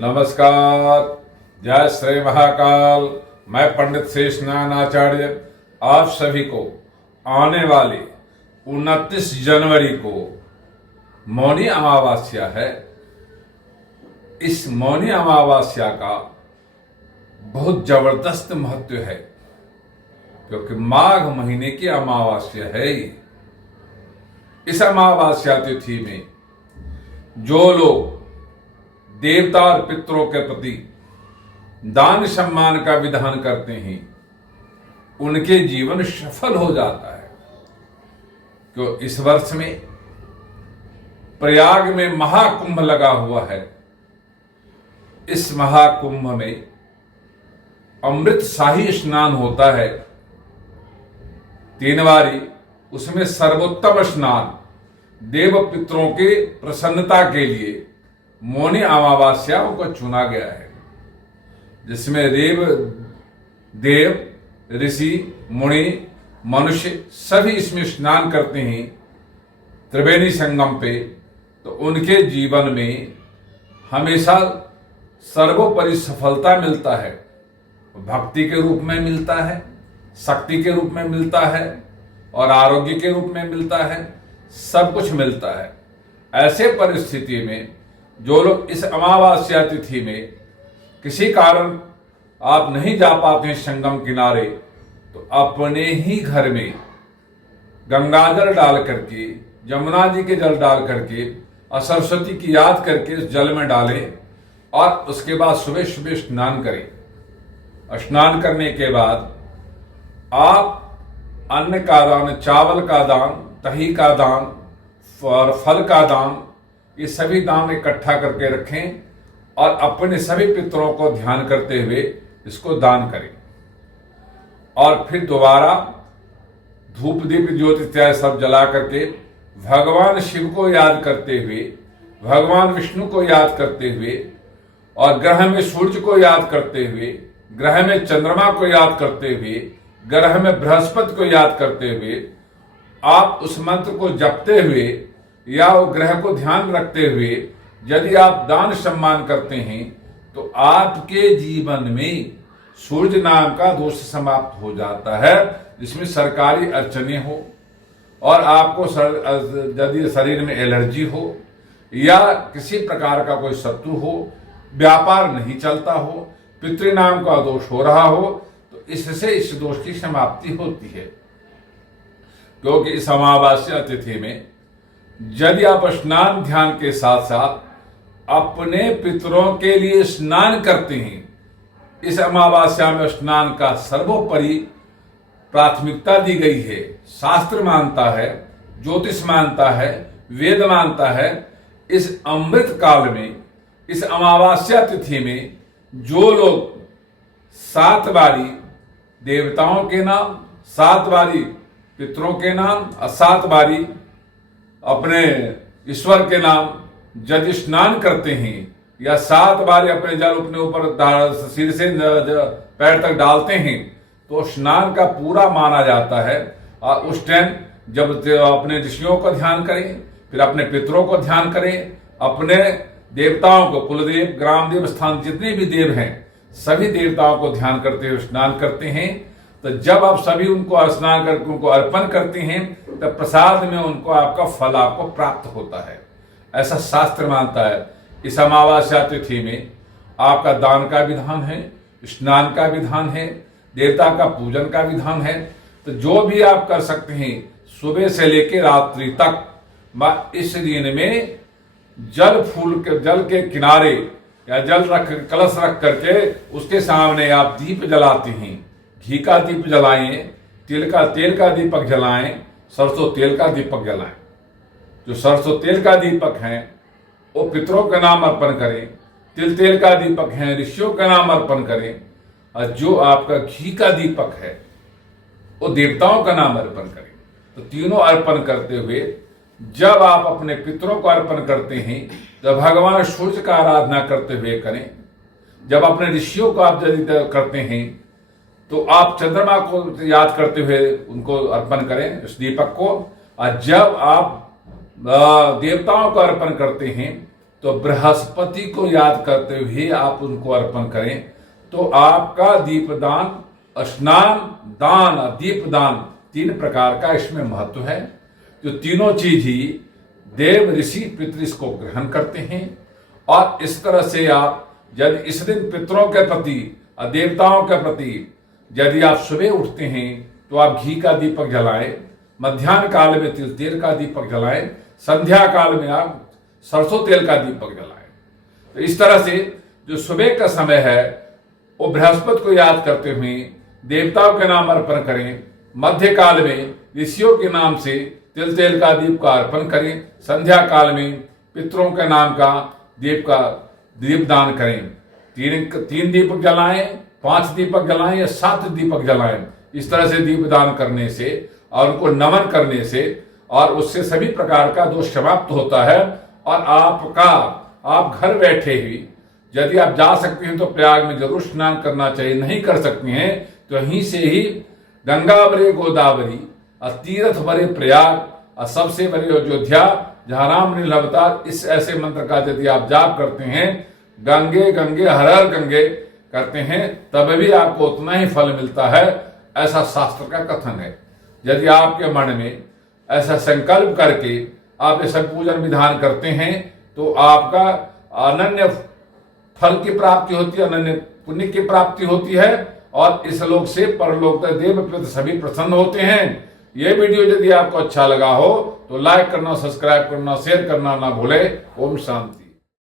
नमस्कार। जय श्री महाकाल। मैं पंडित शेषनानाचार्य आप सभी को आने वाले 29 जनवरी को मौनी अमावस्या है। इस मौनी अमावस्या का बहुत जबरदस्त महत्व है क्योंकि माघ महीने की अमावस्या है ही। इस अमावस्या तिथि में जो लोग देवता और पितरों के प्रति दान सम्मान का विधान करते हैं उनके जीवन सफल हो जाता है। क्यों इस वर्ष में प्रयाग में महाकुंभ लगा हुआ है। इस महाकुंभ में अमृत शाही स्नान होता है 3 बारी। उसमें सर्वोत्तम स्नान देव पितरों के प्रसन्नता के लिए मौनी अमावस्याओं को चुना गया है, जिसमें देव ऋषि मुनि मनुष्य सभी इसमें स्नान करते हैं त्रिवेणी संगम पे। तो उनके जीवन में हमेशा सर्वोपरि सफलता मिलता है। भक्ति के रूप में मिलता है, शक्ति के रूप में मिलता है और आरोग्य के रूप में मिलता है। सब कुछ मिलता है। ऐसे परिस्थिति में जो लोग इस अमावस्या तिथि में किसी कारण आप नहीं जा पाते हैं संगम किनारे, तो अपने ही घर में गंगा जल डाल करके, यमुना जी के जल डाल करके और सरस्वती की याद करके उस जल में डालें और उसके बाद सुबह सुबह स्नान करें। स्नान करने के बाद आप अन्न का दान, चावल का दान, दही का दान और फल का दान, ये सभी दान इकट्ठा करके रखें और अपने सभी पितरों को ध्यान करते हुए इसको दान करें। और फिर दोबारा धूप दीप ज्योति इत्यादि सब जला करके भगवान शिव को याद करते हुए, भगवान विष्णु को याद करते हुए और ग्रह में सूर्य को याद करते हुए, ग्रह में चंद्रमा को याद करते हुए, ग्रह में बृहस्पति को याद करते हुए आप उस मंत्र को जपते हुए या वो ग्रह को ध्यान रखते हुए यदि आप दान सम्मान करते हैं तो आपके जीवन में सूर्य नाम का दोष समाप्त हो जाता है, जिसमें सरकारी अड़चने हो और आपको यदि शरीर में एलर्जी हो या किसी प्रकार का कोई शत्रु हो, व्यापार नहीं चलता हो, पितृ नाम का दोष हो रहा हो, तो इससे इस दोष की समाप्ति होती है। क्योंकि इस अमावस्या तिथि में यदि आप स्नान ध्यान के साथ साथ अपने पितरों के लिए स्नान करते हैं, इस अमावस्या में स्नान का सर्वोपरि प्राथमिकता दी गई है। शास्त्र मानता है, ज्योतिष मानता है, वेद मानता है। इस अमृत काल में, इस अमावस्या तिथि में जो लोग 7 बारी देवताओं के नाम, 7 बारी पितरों के नाम और 7 बारी अपने ईश्वर के नाम यदि स्नान करते हैं या 7 बार अपने जल अपने ऊपर सिर से पैर तक डालते हैं तो स्नान का पूरा माना जाता है। और उस टाइम जब अपने ऋषियों को ध्यान करें, फिर अपने पितरों को ध्यान करें, अपने देवताओं को, कुलदेव, ग्रामदेव, स्थान जितने भी देव हैं सभी देवताओं को ध्यान करते हुए स्नान करते हैं। तो जब आप सभी उनको स्नान करके उनको अर्पण करते हैं तब प्रसाद में उनको आपका फल आपको प्राप्त होता है, ऐसा शास्त्र मानता है। इस अमावस्या तिथि में आपका दान का विधान है, स्नान का विधान है, देवता का पूजन का विधान है। तो जो भी आप कर सकते हैं सुबह से लेकर रात्रि तक इस दिन में जल के किनारे या जल कलश रख करके उसके सामने आप दीप जलाते हैं। घी का दीप जलाएं, तेल का दीपक जलाएं, सरसों तेल का दीपक जलाएं। जो सरसों तेल का दीपक है वो पितरों का नाम अर्पण करें, तिल तेल का दीपक है ऋषियों का नाम अर्पण करें, और जो आपका घी का दीपक है वो देवताओं का नाम अर्पण करें। तो तीनों अर्पण करते हुए जब आप अपने पितरों को अर्पण करते हैं तो भगवान सूर्य का आराधना करते हुए करें। जब अपने ऋषियों को आप यदि करते हैं तो आप चंद्रमा को याद करते हुए उनको अर्पण करें इस दीपक को। और जब आप देवताओं को अर्पण करते हैं तो बृहस्पति को याद करते हुए आप उनको अर्पण करें, तो आपका दीपदान, स्नान दान और दीपदान 3 प्रकार का इसमें महत्व है। जो तीनों चीज ही देव ऋषि पितृ इसको ग्रहण करते हैं। और इस तरह से आप यदि इस दिन पितरों के प्रति और देवताओं के प्रति यदि आप सुबह उठते हैं तो आप घी का दीपक जलाएं, मध्याह्न काल में तिल तेल का दीपक जलाएं, संध्या काल में आप सरसों तेल का दीपक जलाएं। तो इस तरह से जो सुबह का समय है वो बृहस्पति को याद करते हुए देवताओं के नाम अर्पण करें, मध्य काल में ऋषियों के नाम से तिल तेल का दीप का अर्पण करें, संध्या काल में पितरों के नाम का दीपदान करें। 3 दीपक जलाएं, 5 दीपक जलाएं या 7 दीपक जलाएं। इस तरह से दीपदान करने से और उनको नमन करने से और उससे सभी प्रकार का दोष समाप्त होता है। और आप घर बैठे ही यदि आप जा सकते हैं तो प्रयाग में जरूर स्नान करना चाहिए, नहीं कर सकते हैं तो यहीं से ही गंगा बरे गोदावरी और तीर्थ बरे प्रयाग और सबसे बड़े अयोध्या जहां राम लीला अवतार, इस ऐसे मंत्र का यदि आप जाप करते हैं, गंगे गंगे हर हर गंगे करते हैं, तब भी आपको उतना ही फल मिलता है, ऐसा शास्त्र का कथन है। यदि आपके मन में ऐसा संकल्प करके आप ऐसा पूजन विधान करते हैं तो आपका अनन्य फल की प्राप्ति होती है, अनन्य पुण्य की प्राप्ति होती है और इस लोक से परलोक तक देव पितृ सभी प्रसन्न होते हैं। ये वीडियो यदि आपको अच्छा लगा हो तो लाइक करना, सब्सक्राइब करना, शेयर करना ना भूले। ओम शांति।